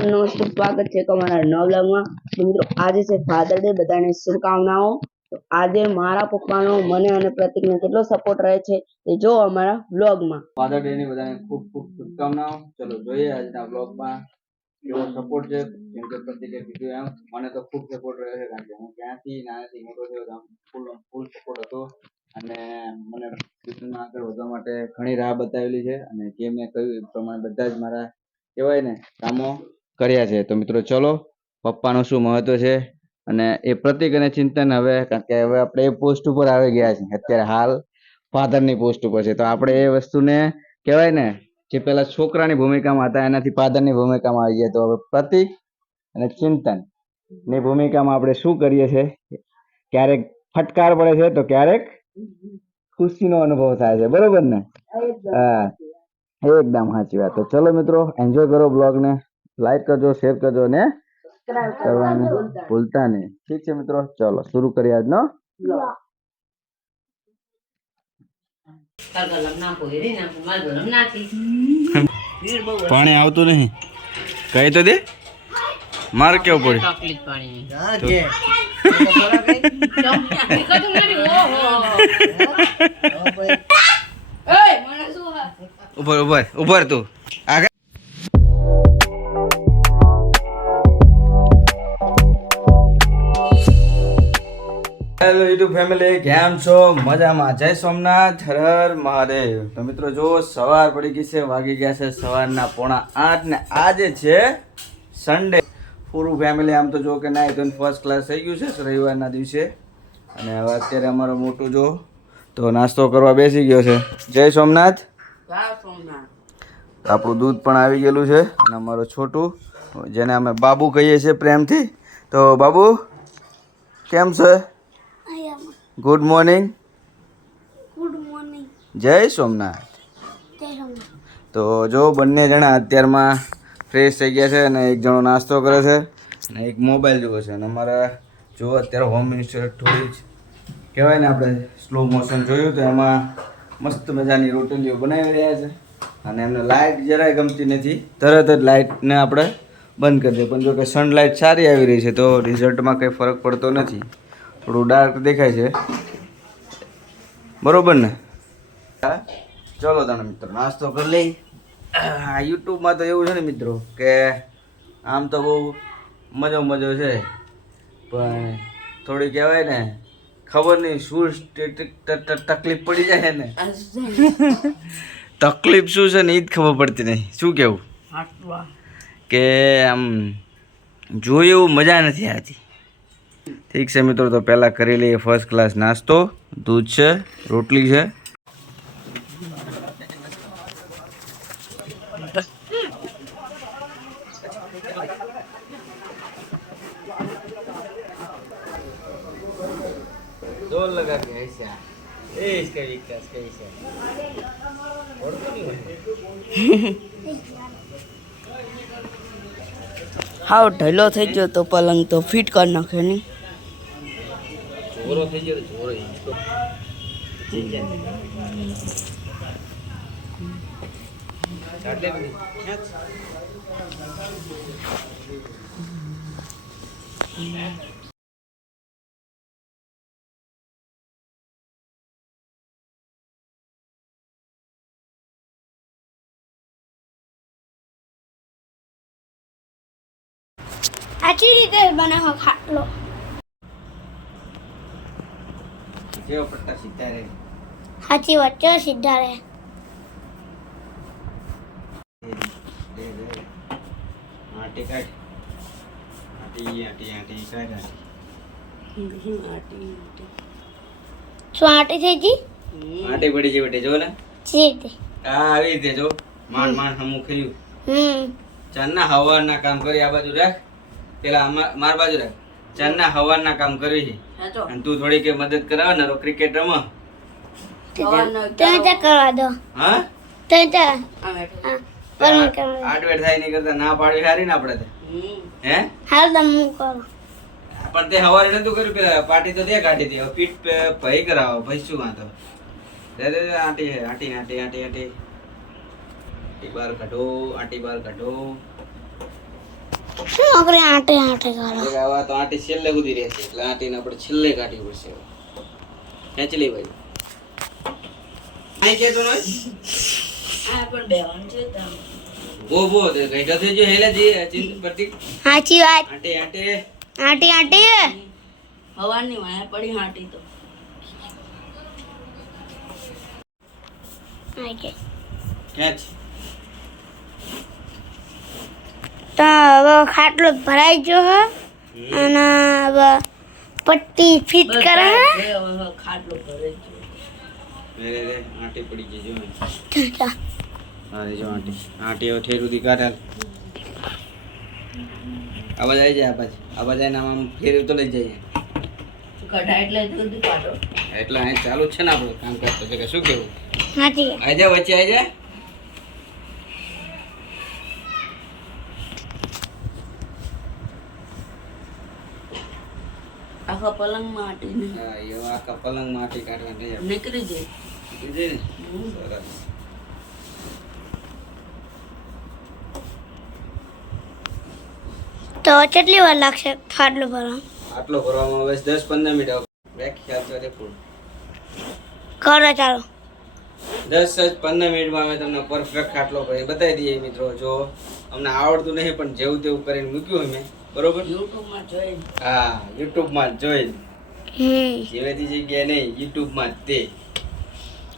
નમસ્તે સ્વાગત છે તમારા નવ બ્લોગમાં તો મિત્રો, આજે છે ફાધર ડે બધાને શુભકામનાઓ. તો આજે મારા પપ્પાનો, મને અને પ્રતિકને કેટલો સપોર્ટ રહે છે તે જો અમારા બ્લોગમાં ફાધર ડે ની બધાને ખૂબ ખૂબ શુભકામનાઓ. ચલો, જોઈએ આજના બ્લોગમાં કેવો સપોર્ટ છે. જેમ કે પ્રતિકે કીધું એમ, મને તો ખૂબ સપોર્ટ રહ્યો છે કારણ કે હું ક્યાંથી નાનાથી મોટો થયો ફૂલ ફૂલ સપોર્ટ હતો. અને મને ટ્યુશનમાં આગળ વધવા માટે ઘણી રાહ બતાવેલી છે. અને જે મેં કહ્યું એ પ્રમાણે બધા જ મારા કહેવાય ને કામો કર્યા છે. તો મિત્રો ચલો, પપ્પાનું શું મહત્વ છે? અને એ પ્રતિક અને ચિંતન હવે, કારણ કે હવે આપણે એ પોસ્ટ ઉપર આવી ગયા છીએ. અત્યારે હાલ ફાધરની પોસ્ટ ઉપર છે. તો આપણે એ વસ્તુને કહેવાય ને, જે પેલા છોકરાની ભૂમિકામાં હતા, એનાથી ફાધરની ભૂમિકામાં આવી ગયા તો હવે પ્રતિક અને ચિંતનની ભૂમિકામાં આપણે શું કરીએ છીએ? ક્યારેક ફટકાર પડે છે, તો ક્યારેક ખુશીનો અનુભવ થાય છે. બરોબર ને? હા એકદમ સાચી વાત તો ચલો મિત્રો એન્જોય કરો બ્લોગ ને. લાઈક કરજો શેર કરજો ને કરવાનું ભૂલતા નહીં. ઠીક છે મિત્રો? ચલો શરૂ કરીએ આજનો. પાણી આવતું નહીં. કઈ તો દે? માર કેવું પડે ઉભર ઉભર ઉભર તું. હેલો યુટ્યુબ ફેમિલી કેમ છો? મજામાં. જય સોમનાથ. હર મહાદેવ. તો મિત્રો જો સવાર પડી ગઈ છે વાગી ગયા છે સવારના પોણા આઠ ને આજે છે સન્ડે પૂરું ફેમિલી આમ તો જો કે ના તો ફર્સ્ટ ક્લાસ થઈ ગયું છે રવિવારના દિવસે. અને હવે અત્યારે અમારો મોટું જો તો નાસ્તો કરવા બેસી ગયો છે. જય સોમનાથ. આપણું દૂધ પણ આવી ગયેલું છે અને અમારો છોટું જેને અમે બાબુ કહીએ છીએ પ્રેમથી. તો બાબુ કેમ છે? ગુડ મોર્નિંગ ગુડ મોર્નિંગ જય સોમનાથ. તો જો બંને જણા અત્યારમાં ફ્રેશ થઈ ગયા છે અને એક જણો નાસ્તો કરે છે અને એક મોબાઈલ જુએ છે. અને અમારા જો અત્યારે હોમ મિનિસ્ટર થોડી જ કહેવાય ને આપણે સ્લો મોશન જોયું તો એમાં મસ્ત મજાની રોટલીઓ બનાવી રહ્યા છે. અને એમને લાઇટ જરાય ગમતી નથી. તરત જ લાઇટને આપણે બંધ કરી દે પણ જો કે સનલાઇટ સારી આવી રહી છે તો રિઝલ્ટમાં કંઈ ફરક પડતો નથી. થોડું ડાર્ક દેખાય છે. બરોબર ને? ચલો તને મિત્રો નાસ્તો કરી લઈ. આ યુટ્યુબમાં તો એવું છે ને મિત્રો કે આમ તો બહુ મજો મજો છે પણ થોડી કહેવાય ને ખબર નહીં શું તકલીફ પડી જાય ને તકલીફ શું છે ને એ જ ખબર પડતી નહીં. શું કેવું? કે આમ જોયું એવું મજા નથી આવતી. ઠીક છે મિત્રો તો પહેલાં કરી લઈએ ફર્સ્ટ ક્લાસ નાસ્તો. દૂધ છે રોટલી છે. હા ઢીલો થઈ ગયો તો પલંગ તો ફિટ કરી નાખે નહીં જોરો થઈ ગયો જોરો ચાટલે બધી આટલી રીતે બનાવો ખાટલો પટ્ટા સીધા સાચી વાત છે સીધા રે દે દે આટી કાઢ. આટી આટી આટી કાઢ આટી. શું આટી થઈ ગઈ? આટી પડી છે બેટે જો ને રીતે આવી રીતે જો માંડ માંડ હમું ખર્યું હમ. ચાંદના હવારના કામ કરી આ બાજુ રાખ. પેલા માર બાજુ રાખ. ચાંદના હવારના કામ કરવી છે. અને તું થોડી કે મદદ કરાવે ને ક્રિકેટ રમ તમે કરવા દો. હા? દો. આડવેટ થાય નહીં કરતા ના પાડવી સારી ને આપણે હે? હાલ તમે હું કરો. પણ તે હવારે નતું કર્યું પેલા પાટી તો દે કાઢી દે હવે પીઠ પે- ભઈ કરાવો ભઈ શું વાંધો? રે આટી રે, આંટી હે aunty aunty aunty aunty. Aunty બાર કાઢો આંટી બાર કાઢો. આપણે આટે આટે કરો આવા તો આંટી છેલ્લે સુધી રહેશે એટલે આંટીને આપણે છેલ્લે કાઢવી પડશે. ખેંચી લઈ ભાઈ. અહીં ખેંચો નહીં આ પણ બેવાનું છે તામ. બો બો તે ઘેટા થઈ ગયો હેલે જી ચિંત પરથી. સાચી વાત. Aunty aunty. Aunty aunty. હવાની વાયા પડી હાટી તો. ઓકે ખેંચ. તો હવે ખાટલો ભરાઈ ગયો હે. અને હવે પટ્ટી ફિટ કરે હે. ખાટલો ભરાઈ રે રે રે પડી ગઈ જો. હા રે જો આટી. આટી હવે ઠેર દી કાઢાલ આવાજ આવી જાય આવાજ આવાજ આવીને આમ ફેરવી તો લઈ જઈએ. કઢા એટલે જલ્દી કાઢો. એટલે અહીં ચાલુ છે ને આપણું કામ કરતો છે કે શું કેવું સાચી વાત. જા વચ્ચે આવી જા. આખા માટી ને હા એવા આખા પલંગ માટી કાઢવા આપણે નીકળી જાય. ને? સરસ. તો કેટલી વાર લાગશે ખાટલો ભરવા? આટલો ભરવામાં બસ દસ પંદર મિનિટ. બેક ખ્યાલ કરે ફૂલ કરો ચાલો. દસ જ પંદર મિનિટમાં અમે તમને પરફેક્ટ ખાટલો ભરી બતાવી દઈએ મિત્રો. જો અમને આવડતું નહીં પણ જેવું તેવું કરીને મૂક્યું અમે. બરોબર? યુટ્યુબમાં જોઈ. હા યુટ્યુબમાં જોઈ. હમ જેવેથી જગ્યાએ નહીં યુટ્યુબમાં તે.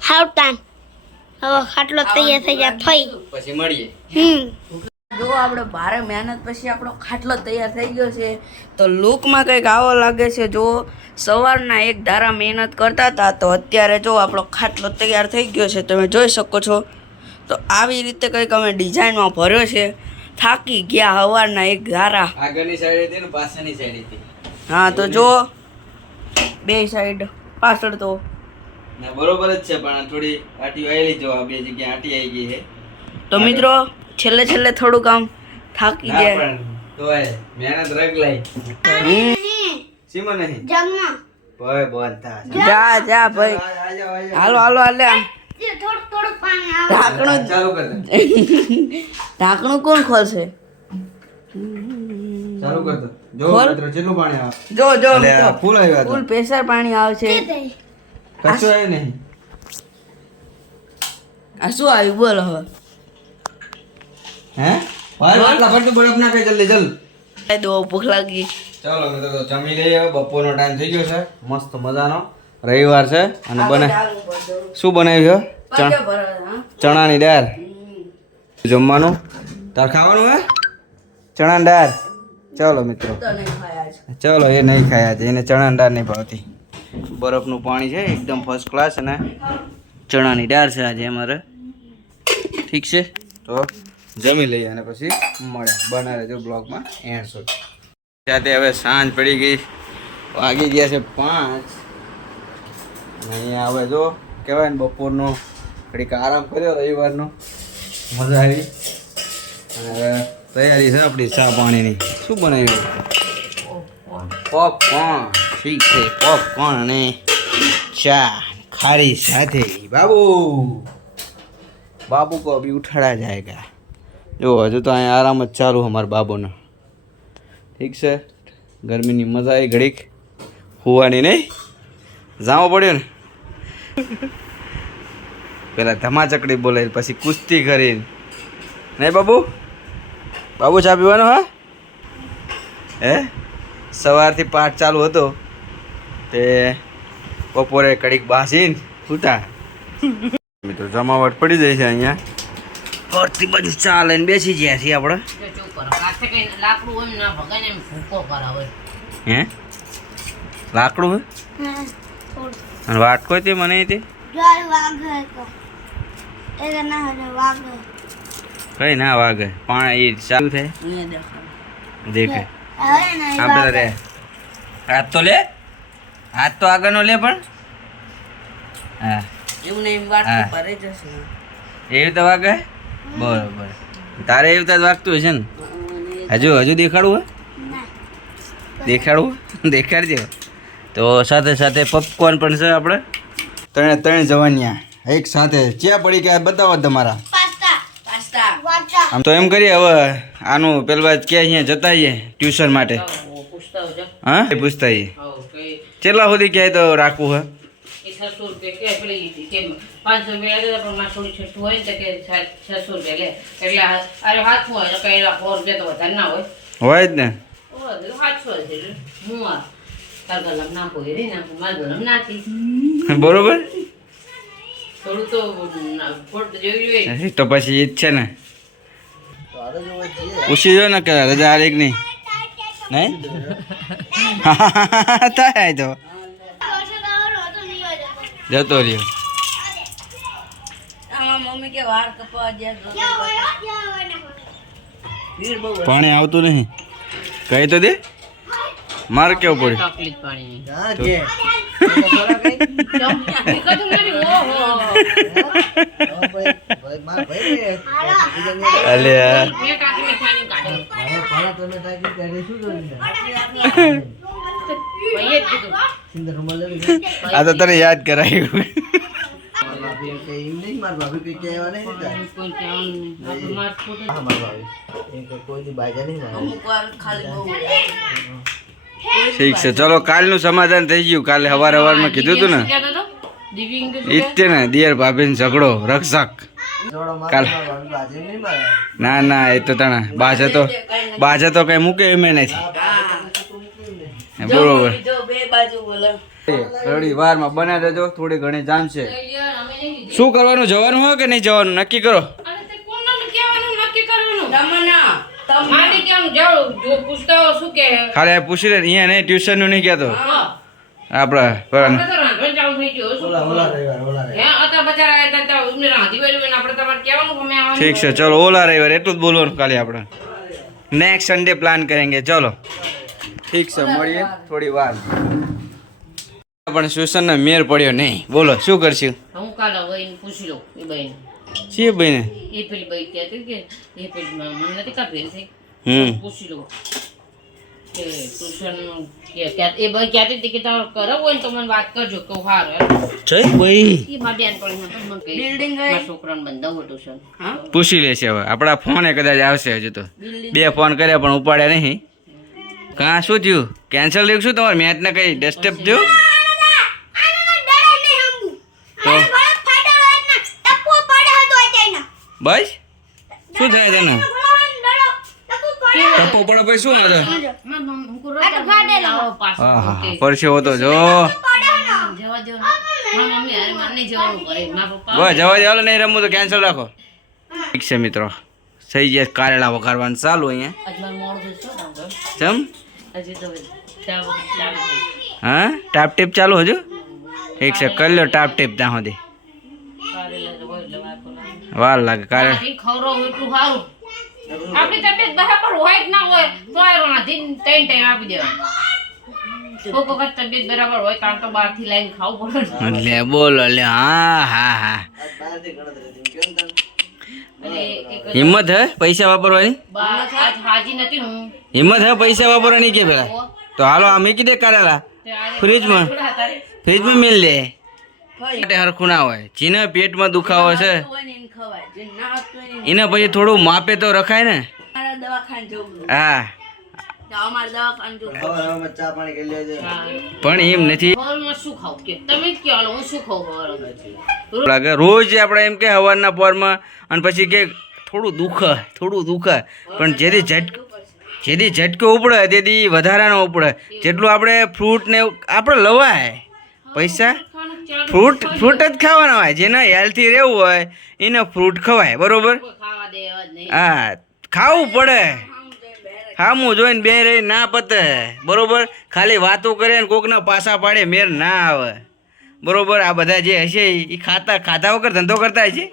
હાવ ટાઈમ હવે ખાટલો તૈયાર થઈ જાય ફઈ. પછી મળીએ. હમ. જો આપણે ભારે મહેનત પછી આપણો ખાટલો તૈયાર થઈ ગયો છે તો લુકમાં કંઈક આવો લાગે છે. જો સવારના એક ધારા મહેનત કરતા હતા તો અત્યારે જો આપણો ખાટલો તૈયાર થઈ ગયો છે તમે જોઈ શકો છો. તો આવી રીતે કંઈક અમે ડિઝાઇનમાં ભર્યો છે. થાકી ગયા હવારના એક ધારા. આગળની સાઈડ હતી ને પાછળની સાઈડ હતી. હા તો જો. બે સાઈડ પાછળ તો. ના બરોબર જ છે પણ થોડી આટી વાયેલી જો આ બે જગ્યા આટી આવી ગઈ છે. તો મિત્રો છેલ્લે છેલ્લે થોડું કામ થાકી ગયા. પણ તોય મહેનત રગ લઈ સીમા નહીં. જમના ભાઈ બોલતા જા જા ભાઈ. હાલો હાલો હાલે. થોડું ઢાંકણું ચાલુ કર દે. ઢાંકણું કોણ ખોલશે? ચાલુ કર દે. જો મિત્રો કેટલું પાણી આવે. જો જો અલે, આ મિત્રો ફૂલ આવ્યા ફૂલ પ્રેશર પાણી આવે છે કશું આવ્યું નહીં. આ શું આવ્યું? બોલ હવે. હે? ભાઈ આટલા ફટકે બરફ નાખે જલ્દી જલ્દી. દો ભૂખ લાગી. ચાલો મિત્રો તો જમી લઈએ. બપોરનો ટાઈમ થઈ ગયો છે. મસ્ત મજાનો. રવિવાર છે અને બને શું બનાવ્યું છે? ચણાની દાળ. જમવાનું? તાર ખાવાનું હે? ચણાની દાળ. ચલો મિત્રો. ચાલો એ નહીં ખાયા છે એને ચણાની દાળ નહીં ભાવતી. બરફનું પાણી છે એકદમ ફર્સ્ટ ક્લાસ અને ચણાની દાળ છે આજે અમારે. ઠીક છે? તો જમી લઈએ અને પછી મળે. બના રહેજો બ્લોગમાં એન્ડ સુધી. સાથે હવે સાંજ પડી ગઈ. વાગી ગયા છે પાંચ. અને અહીંયા હવે જો કહેવાય ને બપોરનો ઘડીક આરામ કર્યો રવિવારનો. મજા આવી. હવે તૈયારી છે આપણી ચા પાણીની. શું બનાવ્યું? પોપકોર્ન ઠીક છે પોપકોર્ન અને ચા ખારી સાથે. બાબુ! બાબુ કો અભી ઉઠાડા જાયગા. જો હજુ તો અહીંયા આરામ જ ચાલુ અમારા બાબુનો. ઠીક છે? ગરમીની મજા આવી ઘડીક. હોવાની નહીં? જાવો પડ્યો ને? પેલા ધમાચકડી બોલે પછી કુસ્તી કરીને. નહીં બાબુ? બાબુ ચા પીવાનો હા? હે? સવારથી પાઠ ચાલુ હતો. તે બપોરે કડીક બાસીને સૂતા. મિત્રો જમાવટ પડી જાય છે અહીંયા. ફરતી બાજુ ચા લઈને બેસી ગયા છીએ આપણે. હે? લાકડું વાટકો તે મને તે. કઈ ના વાગે પણ એ ચાલુ થાય. દેખે. આપણે રે. હાથ તો લે. હાથ તો આગળનો લે પણ. હા. એવું નહીં જશે. એવી રીતે વાગે? બરોબર. તારે એવી તો વાગતું હશે ને? હજુ હજુ દેખાડવું હે ના. દેખાડવું દેખાડજો તો સાથે સાથે પોપકોર્ન પણ છે આપણે ત્રણે ત્રણ જવાનિયા. એક સાથે. ચ્યા પડી ગયા બતાવો તમારા? પાસ્તા. પાસ્તા. વાટા આમ તો એમ કરીએ હવે આનું પેલું વાત કે અહીંયા જતા આવીએ ટ્યુશન માટે? હા? એ પૂછતા આવીએ કેટલા સુધી ક્યાંય તો રાખવું હે હોય ને તો કે છસો રૂપિયા લે. એટલે આ- અરે હાથમાં હોય તો કઈ સો રૂપિયા તો વધારે ના હોય. હોય જ ને. બરોબર? થોડું તો પછી ઈ જ છે ને. પૂછી જો ને કે રજા કે નહીં? નહીં થાય તો. જતો રહ્યો. આમાં મમ્મી કે વાર કપવા ભીડ બહુ પાણી આવતું નહીં. કહી તો દે. મારે કેવું પડ્યું તકલીફ પાણી અલ્યા આ તો તને યાદ કરાયું. અમુક વાર ખાલી બહુ. ઠીક છે. ચલો કાલનું સમાધાન થઈ ગયું. કાલે હવાર સવારમાં કીધું તું ને? ઈ ને દિયર ભાભીને ઝઘડો રક્ષક કાલ ના ના એ તો તને બાજા તો બાજા તો કઈ મૂકે એમ નથી. બરોબર. જો બે બાજુ બોલો. થોડી વારમાં બના દેજો. થોડી ઘણી જામશે શું કરવાનું? જવાનું હોય કે નહીં જવાનું? નક્કી કરો. ખાલી આ પૂછી લે અહીંયા નહીં ટ્યુશનનું નહીં કહેતો. આપણા પણ ઠીક છે ચલો ઓલા રવિવાર એટલું જ બોલવાનું ખાલી આપણે. નેક્સ્ટ સન્ડે પ્લાન કરેંગે ચલો. ઠીક છે મળીએ થોડી વાર. પણ ટ્યુશનનો મેર પડ્યો નહીં. બોલો શું કરશું? હું કાલે પૂછી લઉં એ બહેન. શી ભાઈને એ પેલી બઈ કહેતી કે એ પેલી મને નથી કાપી છે હમ. પૂછી લો કે ટ્યુશન કે કે- એ બઈ ક્યાંથી હતી કે તમારે હોય ને તો મને વાત કરજો કહું હાર જય ભાઈ એ મારી બેન પણ બિલ્ડિંગ મારા છોકરાને બંધાવું ટ્યુશન. હા? પૂછી લેશે હવે. આપણા ફોને કદાચ આવશે હજુ તો. બે ફોન કર્યા પણ ઉપાડ્યા નહીં. કાં શું થયું? કેન્સલ થયું શું તમારે? મેચ ને કઈ ડિસ્ટર્બ થયું? બસ? શું થાય તને? ટપ્પો પડે પછી શું હતો હા હા પરસેવો તો જો. બસ જવા દે નહીં રમવું તો કેન્સલ રાખો. ઠીક છે મિત્રો. થઈ ગયા કારેલા વઘારવાનું ચાલુ અહીંયા. થઈ. હા ટાપ ટીપ ચાલુ હજુ? ઠીક છે કરી લો ટાપ ટીપ ત્યાં સુધી કારેલા તો હોય એટલે વાર તો લાગે. વાર લાગે કારે રાંધીને ખવડાવું એટલું સારું. આપણી તબિયત બરાબર હોય જ ના હોય તો આ રાંધીને ત્રણ ટાઈમ આપી દેવાનું. કોક વખત તબિયત બરાબર હોય તાર તો બહારથી લઈને ખાવું પડે. લે બોલો લે હા હા હા. હિંમત હે પૈસા વાપરવાની. હિંમત હે પૈસા વાપરવાની કે પેલા? તો હાલો આ મેકી દે કરેલા. ફ્રીજમાં. ફ્રીજમાં મિલ લે હરખું ના હોય. જીને પેટમાં દુખાવો છે. એને પછી થોડું માપે તો રખાય ને? હા. પણ એમ નથી. રોજ આપણે એમ કે હવારના પોરમાં અને પછી કે થોડું દુખે થોડું દુખે. પણ જેથી ઝટ જેથી ઝટકો ઉપડે તેથી વધારાનો ઉપડે. જેટલું આપણે ફ્રૂટ ને આપણે લવાય. પૈસા? ફ્રૂટ ફ્રૂટ જ ખાવાના હોય જેને હેલ્થી રહેવું હોય એને ફ્રૂટ ખવાય બરોબર? ખાવા હા ખાવું પડે. ખામું જોઈને બે રહી ના પતે બરોબર? ખાલી વાતો કરે ને કોકના પાસા પાડે મેર ના આવે. બરોબર? આ બધા જે હશે એ ખાતા ખાધા વગર ધંધો કરતા હશે?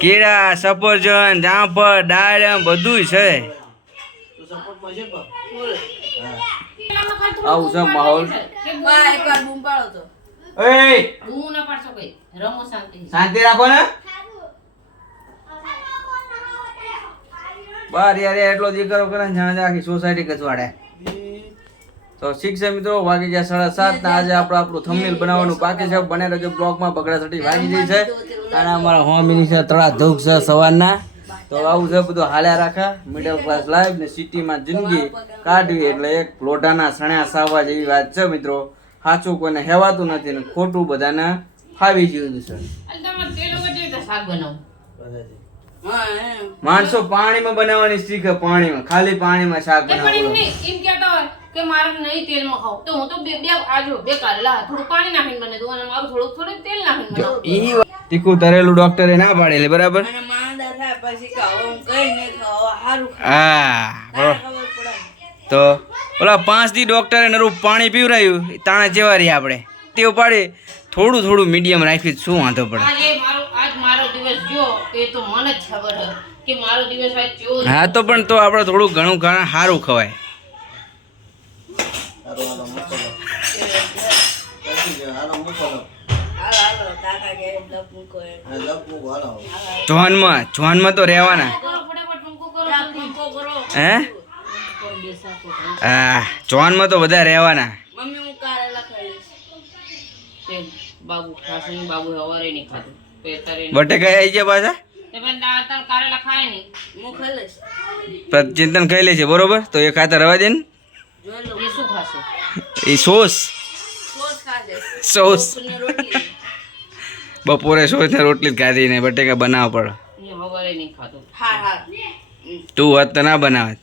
કેળા સફરજન જામફળ દાડમ બધું છે. આવું છે માહોલ. બૂમ ના પાડશો કઈ. રમો શાંતિ. શાંતિ રાખો ને. બાર યાર એટલો દીકરો કરે ને જાણે આખી સોસાયટી કચવાડે તો શિક્ષક મિત્રો વાગી ગયા સાડા સાત ને આજે આપણે આપણું થંબનેલ બનાવવાનું બાકી છે. બને રહેજો બ્લોગમાં બગડા થટી વાગી જઈ છે. અને અમારા હોમ મિનિસ્ટર તળા ધૂક છે સવારના. તો આવું છે બધું હાલ્યા રાખા. મિડલ ક્લાસ લાઈફ ને સિટીમાં જિંદગી કાઢવી એટલે એક લોઢાના સણ્યા સાવા જેવી વાત છે મિત્રો. સાચું કોઈને હેવાતું નથી ને ખોટું બધાને ફાવી ગયું છે. માણસો પાણીમાં બનાવવાની શીખે પાણીમાં. ખાલી પાણીમાં શાક બનાવવાનું. એમ હોય કે મારે નહીં તેલમાં ખાવ. તો હું તો બે બે આજો બે કારેલા થોડું પાણી નાખીને બને દઉં અને મારું થોડું થોડું તેલ નાખીને બનાવું. તીખું તરેલું ડોક્ટરે ના પાડેલી બરાબર? હું તો ઓલા પાંચ દી ડોક્ટરે નરું પાણી પીવરાયું તાણે જેવા રહ્યા આપણે. તે પાડી થોડું થોડું મીડિયમ રાખી શું વાંધો પડે. આજે મારો આજ મારો દિવસ જો એ તો મને જ ખબર છે કે મારો દિવસ આજ કેવો છે. હા તો પણ તો આપણે થોડું ઘણું ઘણા સારું ખવાય. હાલો જોનમાં જોનમાં તો રહેવાના. હે. હા જોનમાં તો બધા રહેવાના. બટેકા આવી ગયા પાછા? ચિંતન ખાઈ લે છે બરોબર? તો એ ખાતા રવા દે ને. એ શું ખાશે? એ સોસ. સોસ બપોરે સોય ને રોટલી જ ખાધી ને બટેકા બનાવ પડે એ હવારે નહીં ખાધું. હા હા. હમ. તું હોત તો ના ભાવ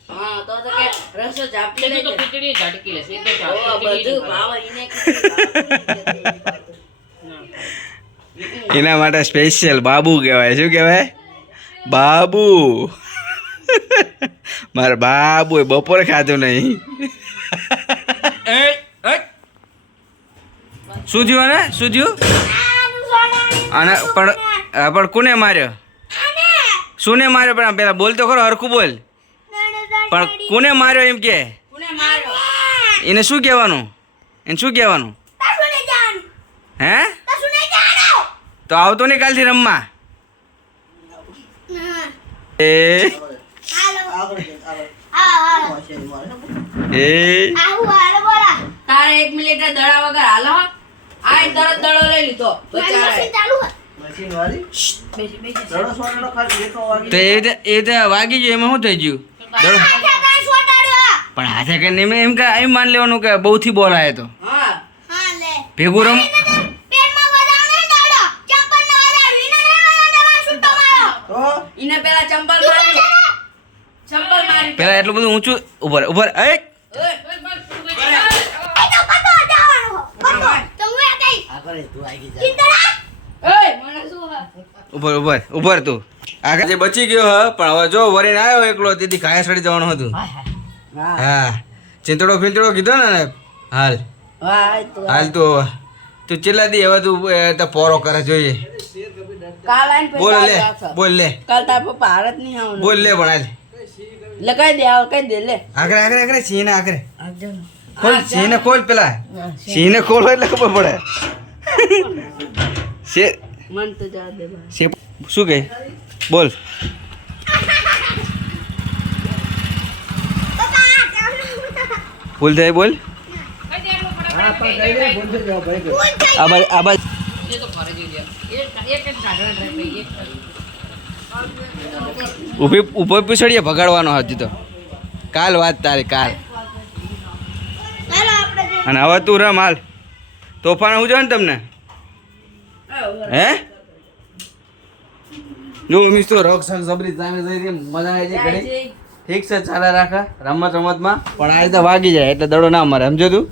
એને માટે સ્પેશિયલ બાબુ કહેવાય. શું કહેવાય? બાબુ. મારા બાબુ એ બપોરે ખાધું નહીં. શું થયું ને શું થયું? અને પણ પણ કોને માર્યો? શુંને માર્યો પણ પેલા બોલ તો ખરો હરખું બોલ. પણ કોને માર્યો એમ કે? એને શું કહેવાનું? એને શું કહેવાનું? હે? તો આવતો નહીં કાલથી રમવા? એ? એ? તારે એક મિનિટ દડા વગર હાલો. આ તરત દડો લઈ લીધો. બચારાએ. બેસી, બેસી. તો એ એ રીતે વાગી ગયો એમાં શું થઈ ગયું? દડો. પણ હાથે કરીને એમ એમ કે એમ માન લેવાનું કે બહુથી બોલ આવે તો. ભેગું રમ. પેલા ચંપલ મારી ચંપલ મારી પેલા એટલું બધું ઊંચું ઉભર ઉભર એ ઓય, બસ, બસ, તું બેસી ઓય, મને શું હા? ઉપર ઉપર ઉપર તું. આગળ બચી ગયો હ પણ હવે જો વરીને આવ્યો એકલો તેથી ઘાય સડી જવાનું હતું. હા. ચિંતડો ફિંતડો કીધો ને? હાલ. વાહ, તો હાલ તું તું ચેલા દી હવે તું પોરો કરે જોઈએ. કાલ આઈને બોલ લે બોલ લે. કાલ તાર પપ્પા હારત નહીં આવવાનું. બોલ લે પણ હાલ. લગાઈ દે આવ કઈ દે લે. આગળ આગળ આગળ સીને આગળ. ખોલ સીને ખોલ પેલા. સીને ખોલ એટલે ખબર પડે. શેર મન તો જા દે ભાઈ. શેર શું કહે? બોલ. ભૂલ થાય બોલ. કઈ દે ઊભી ઊભો પીછડીએ ભગાડવાનો હજી તો. કાલ વાત તારી કાલ. અને હવે તું રમ હાલ. તોફાન હું ને તમને? હે? જો ઉમીશ તો રોક શાક સબરી સામે જઈ રહી મજા આવી છે ઘણી. ઠીક છે ચાલે રાખા રમત રમતમાં. પણ આ રીતે વાગી જાય એટલે દડો ના મારે સમજો તું?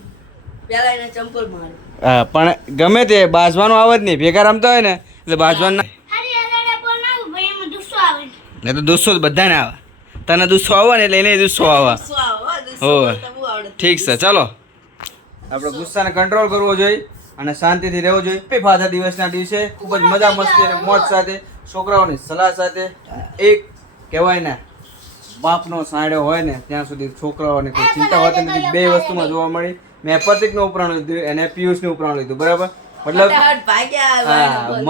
પેલા એને ચંપલ મારી. હા પણ ગમે તે બાજવાનું આવે જ નહીં ભેગા રમતા હોય ને એટલે બાજવાનું ના ને તો દુસ્સો બધાને આવે. તને દુસ્સો આવે ને એટલે એને દુસ્સો આવે. હો, ઠીક છે ચાલો. આપણે ગુસ્સાને કંટ્રોલ કરવો જોઈએ અને શાંતિથી રહેવું જોઈએ. ફાધર દિવસના દિવસે ખૂબ જ મજા મસ્તી અને મોજ સાથે છોકરાઓની સલાહ સાથે એક કહેવાય ને બાપનો સાંડ્યો હોય ને ત્યાં સુધી છોકરાઓને કોઈ ચિંતા હોતી નથી. બે વસ્તુમાં જોવા મળી. મેં પ્રતિકનું ઉપરાણ લીધું અને પિયુષનું ઉપરાણ લીધું બરાબર? મતલબ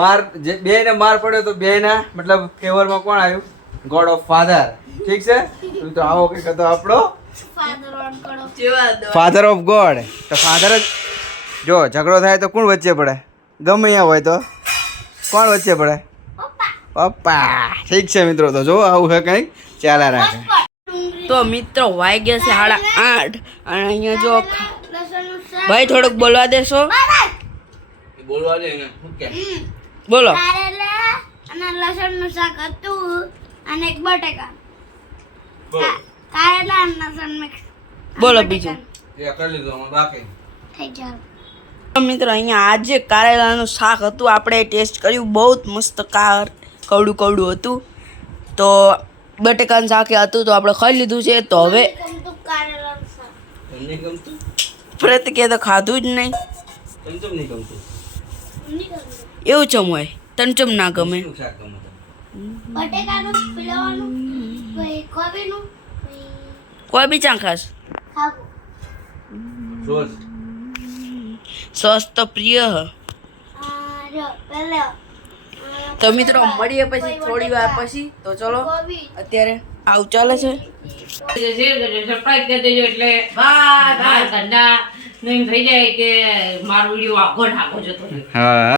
માર જે બે ને માર પડ્યો તો બે ના મતલબ ફેવરમાં કોણ આવ્યું? ગોડ ઓફ ફાધર ઠીક છે? તો આવો કંઈક હતો આપણો. ફાધર ઓફ ગોડ તો ફાધર જ જો ઝઘડો થાય તો કોણ વચ્ચે પડે? ગમે અહીંયા હોય તો. કોણ વચ્ચે પડે? પપ્પા ઠીક છે મિત્રો તો જો આવું છે કંઈક ચાલ્યા રાખે. તો મિત્રો વાઈ ગયા છે સાડા આઠ અને અહીંયા જો ભાઈ થોડુંક બોલવા દેશો. બોલવા દે ને શું કે? બોલો. કારેલા અને લસણનું શાક હતું અને એક બટેકા. બોલો બીજું. એ કરી લીધું અમે બાકી. થઈ જાય તો મિત્રો અહીંયા આજે કારેલાનું શાક હતું. આપણે ટેસ્ટ કર્યું બહુ જ મસ્ત કાર કવડું કવડું હતું. તો બટેકાનું શાક એ હતું તો આપણે ખાઈ લીધું છે. તો હવે ગમતું કારેલાનું શાક. તમને ગમતું? પ્રતિકે તો ખાધું જ નહીં. એવું ચમ હોય? તને ચમ ના ગમે? શું શાક ગમે તમને? બટેકાનું પીળવાનું પછી કોબીનું પછી કોઈ બી ચા ખાસ સોસ તો પ્રિય હ. તો મિત્રો મળીએ પછી થોડી વાર પછી. તો ચલો અત્યારે આવું ચાલે છે. એટલે બાય બાય ઠંડા થઈ જાય કે મારો વીડિયો આખો ઢાકો જતો હા.